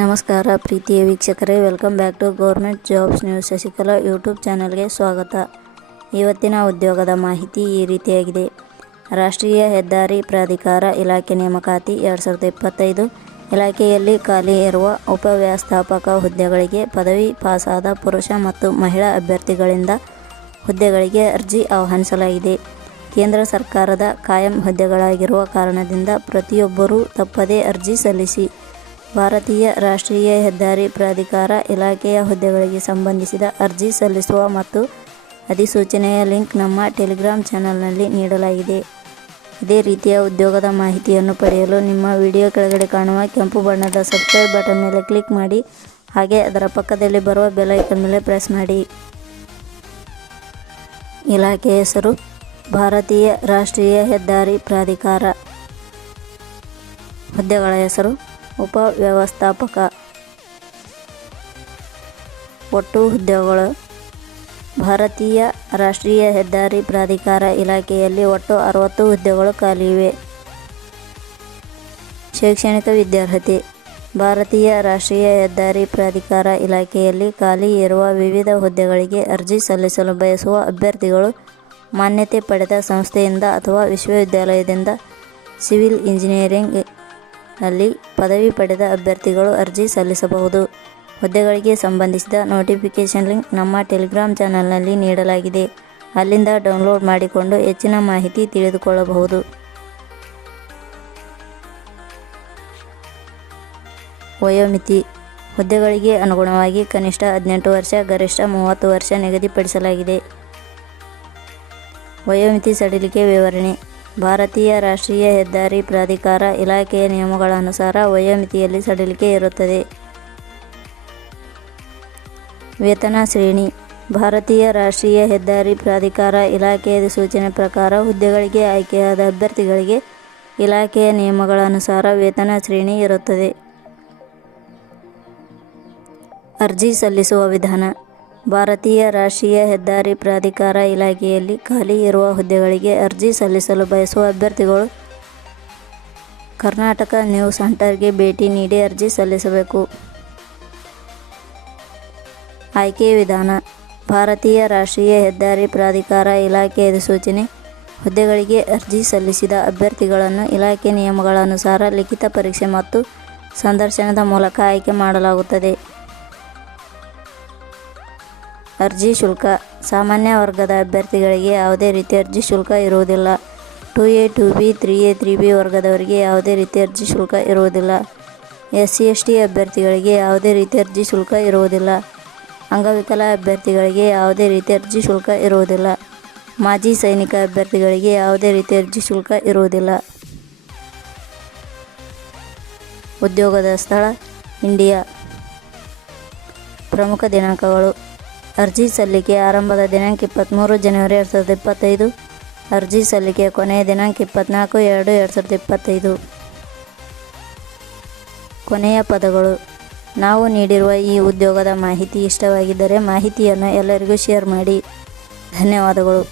ನಮಸ್ಕಾರ ಪ್ರೀತಿಯ ವೀಕ್ಷಕರೇ, welcome back to government jobs news Shashikala YouTube ಚಾನಲ್ಗೆ ಸ್ವಾಗತ. ಇವತ್ತಿನ ಉದ್ಯೋಗದ ಮಾಹಿತಿ ಈ ರೀತಿಯಾಗಿದೆ. ರಾಷ್ಟ್ರೀಯ ಹೆದ್ದಾರಿ ಪ್ರಾಧಿಕಾರ ಇಲಾಖೆ ನೇಮಕಾತಿ 2025. ಇಲಾಖೆಯಲ್ಲಿ ಖಾಲಿ ಇರುವ ಉಪವ್ಯವಸ್ಥಾಪಕ ಹುದ್ದೆಗಳಿಗೆ ಪದವಿ ಪಾಸಾದ ಪುರುಷ ಮತ್ತು ಮಹಿಳಾ ಅಭ್ಯರ್ಥಿಗಳಿಂದ ಹುದ್ದೆಗಳಿಗೆ ಅರ್ಜಿ ಆಹ್ವಾನಿಸಲಾಗಿದೆ. ಕೇಂದ್ರ ಸರ್ಕಾರದ ಕಾಯಂ ಹುದ್ದೆಗಳಾಗಿರುವ ಕಾರಣದಿಂದ ಪ್ರತಿಯೊಬ್ಬರೂ ತಪ್ಪದೇ ಅರ್ಜಿ ಸಲ್ಲಿಸಿ. ಭಾರತೀಯ ರಾಷ್ಟ್ರೀಯ ಹೆದ್ದಾರಿ ಪ್ರಾಧಿಕಾರ ಇಲಾಖೆಯ ಹುದ್ದೆಗಳಿಗೆ ಸಂಬಂಧಿಸಿದ ಅರ್ಜಿ ಸಲ್ಲಿಸುವ ಮತ್ತು ಅಧಿಸೂಚನೆಯ ಲಿಂಕ್ ನಮ್ಮ ಟೆಲಿಗ್ರಾಮ್ ಚಾನಲ್ನಲ್ಲಿ ನೀಡಲಾಗಿದೆ. ಇದೇ ರೀತಿಯ ಉದ್ಯೋಗದ ಮಾಹಿತಿಯನ್ನು ಪಡೆಯಲು ನಿಮ್ಮ ವಿಡಿಯೋ ಕೆಳಗಡೆ ಕಾಣುವ ಕೆಂಪು ಬಣ್ಣದ ಸಬ್ಸ್ಕ್ರೈಬ್ ಬಟನ್ ಮೇಲೆ ಕ್ಲಿಕ್ ಮಾಡಿ, ಹಾಗೆ ಅದರ ಪಕ್ಕದಲ್ಲಿ ಬರುವ ಬೆಲ್ ಐಕಾನ್ ಮೇಲೆ ಪ್ರೆಸ್ ಮಾಡಿ. ಇಲಾಖೆಯ ಹೆಸರು ಭಾರತೀಯ ರಾಷ್ಟ್ರೀಯ ಹೆದ್ದಾರಿ ಪ್ರಾಧಿಕಾರ. ಹುದ್ದೆಗಳ ಹೆಸರು ಉಪವ್ಯವಸ್ಥಾಪಕ. ಒಟ್ಟು ಹುದ್ದೆಗಳು: ಭಾರತೀಯ ರಾಷ್ಟ್ರೀಯ ಹೆದ್ದಾರಿ ಪ್ರಾಧಿಕಾರ ಇಲಾಖೆಯಲ್ಲಿ ಒಟ್ಟು 60 ಹುದ್ದೆಗಳು ಖಾಲಿ ಇವೆ. ಶೈಕ್ಷಣಿಕ ವಿದ್ಯಾರ್ಹತೆ: ಭಾರತೀಯ ರಾಷ್ಟ್ರೀಯ ಹೆದ್ದಾರಿ ಪ್ರಾಧಿಕಾರ ಇಲಾಖೆಯಲ್ಲಿ ಖಾಲಿ ಇರುವ ವಿವಿಧ ಹುದ್ದೆಗಳಿಗೆ ಅರ್ಜಿ ಸಲ್ಲಿಸಲು ಬಯಸುವ ಅಭ್ಯರ್ಥಿಗಳು ಮಾನ್ಯತೆ ಪಡೆದ ಸಂಸ್ಥೆಯಿಂದ ಅಥವಾ ವಿಶ್ವವಿದ್ಯಾಲಯದಿಂದ ಸಿವಿಲ್ ಇಂಜಿನಿಯರಿಂಗ್ ನಲ್ಲಿ ಪದವಿ ಪಡೆದ ಅಭ್ಯರ್ಥಿಗಳು ಅರ್ಜಿ ಸಲ್ಲಿಸಬಹುದು. ಹುದ್ದೆಗಳಿಗೆ ಸಂಬಂಧಿಸಿದ ನೋಟಿಫಿಕೇಷನ್ ಲಿಂಕ್ ನಮ್ಮ ಟೆಲಿಗ್ರಾಮ್ ಚಾನಲ್ನಲ್ಲಿ ನೀಡಲಾಗಿದೆ. ಅಲ್ಲಿಂದ ಡೌನ್ಲೋಡ್ ಮಾಡಿಕೊಂಡು ಹೆಚ್ಚಿನ ಮಾಹಿತಿ ತಿಳಿದುಕೊಳ್ಳಬಹುದು. ವಯೋಮಿತಿ: ಹುದ್ದೆಗಳಿಗೆ ಅನುಗುಣವಾಗಿ ಕನಿಷ್ಠ 18 ವರ್ಷ, ಗರಿಷ್ಠ 30 ವರ್ಷ ನಿಗದಿಪಡಿಸಲಾಗಿದೆ. ವಯೋಮಿತಿ ಸಡಿಲಿಕೆ ವಿವರಣೆ: ಭಾರತೀಯ ರಾಷ್ಟ್ರೀಯ ಹೆದ್ದಾರಿ ಪ್ರಾಧಿಕಾರ ಇಲಾಖೆಯ ನಿಯಮಗಳ ಅನುಸಾರ ವಯೋಮಿತಿಯಲ್ಲಿ ಸಡಿಲಿಕೆ ಇರುತ್ತದೆ. ವೇತನ ಶ್ರೇಣಿ: ಭಾರತೀಯ ರಾಷ್ಟ್ರೀಯ ಹೆದ್ದಾರಿ ಪ್ರಾಧಿಕಾರ ಇಲಾಖೆಯ ಸೂಚನೆ ಪ್ರಕಾರ ಹುದ್ದೆಗಳಿಗೆ ಆಯ್ಕೆಯಾದ ಅಭ್ಯರ್ಥಿಗಳಿಗೆ ಇಲಾಖೆಯ ನಿಯಮಗಳ ಅನುಸಾರ ವೇತನ ಶ್ರೇಣಿ ಇರುತ್ತದೆ. ಅರ್ಜಿ ಸಲ್ಲಿಸುವ ವಿಧಾನ: ಭಾರತೀಯ ರಾಷ್ಟ್ರೀಯ ಹೆದ್ದಾರಿ ಪ್ರಾಧಿಕಾರ ಇಲಾಖೆಯಲ್ಲಿ ಖಾಲಿ ಇರುವ ಹುದ್ದೆಗಳಿಗೆ ಅರ್ಜಿ ಸಲ್ಲಿಸಲು ಬಯಸುವ ಅಭ್ಯರ್ಥಿಗಳು ಕರ್ನಾಟಕ ನ್ಯೂಸ್ ಸೆಂಟರ್ಗೆ ಭೇಟಿ ನೀಡಿ ಅರ್ಜಿ ಸಲ್ಲಿಸಬೇಕು. ಆಯ್ಕೆ ವಿಧಾನ: ಭಾರತೀಯ ರಾಷ್ಟ್ರೀಯ ಹೆದ್ದಾರಿ ಪ್ರಾಧಿಕಾರ ಇಲಾಖೆಯ ಅಧಿಸೂಚನೆ: ಹುದ್ದೆಗಳಿಗೆ ಅರ್ಜಿ ಸಲ್ಲಿಸಿದ ಅಭ್ಯರ್ಥಿಗಳನ್ನು ಇಲಾಖೆ ನಿಯಮಗಳ ಅನುಸಾರ ಲಿಖಿತ ಪರೀಕ್ಷೆ ಮತ್ತು ಸಂದರ್ಶನದ ಮೂಲಕ ಆಯ್ಕೆ ಮಾಡಲಾಗುತ್ತದೆ. ಅರ್ಜಿ ಶುಲ್ಕ: ಸಾಮಾನ್ಯ ವರ್ಗದ ಅಭ್ಯರ್ಥಿಗಳಿಗೆ ಯಾವುದೇ ರೀತಿಯ ಅರ್ಜಿ ಶುಲ್ಕ ಇರುವುದಿಲ್ಲ. 2A, 2B, 3A, 3B ವರ್ಗದವರಿಗೆ ಯಾವುದೇ ರೀತಿಯ ಅರ್ಜಿ ಶುಲ್ಕ ಇರುವುದಿಲ್ಲ. SC/ST ಅಭ್ಯರ್ಥಿಗಳಿಗೆ ಯಾವುದೇ ರೀತಿಯ ಅರ್ಜಿ ಶುಲ್ಕ ಇರುವುದಿಲ್ಲ. ಅಂಗವಿಕಲ ಅಭ್ಯರ್ಥಿಗಳಿಗೆ ಯಾವುದೇ ರೀತಿಯ ಅರ್ಜಿ ಶುಲ್ಕ ಇರುವುದಿಲ್ಲ. ಮಾಜಿ ಸೈನಿಕ ಅಭ್ಯರ್ಥಿಗಳಿಗೆ ಯಾವುದೇ ರೀತಿಯ ಅರ್ಜಿ ಶುಲ್ಕ ಇರುವುದಿಲ್ಲ. ಉದ್ಯೋಗದ ಸ್ಥಳ: ಇಂಡಿಯಾ. ಪ್ರಮುಖ ದಿನಾಂಕಗಳು: ಅರ್ಜಿ ಸಲ್ಲಿಕೆ ಆರಂಭದ ದಿನಾಂಕ 23 ಜನವರಿ 2025. ಅರ್ಜಿ ಸಲ್ಲಿಕೆಯ ಕೊನೆಯ ದಿನಾಂಕ 24/2/2025. ಕೊನೆಯ ಪದಗಳು: ನಾವು ನೀಡಿರುವ ಈ ಉದ್ಯೋಗದ ಮಾಹಿತಿ ಇಷ್ಟವಾಗಿದ್ದರೆ ಮಾಹಿತಿಯನ್ನು ಎಲ್ಲರಿಗೂ ಶೇರ್ ಮಾಡಿ. ಧನ್ಯವಾದಗಳು.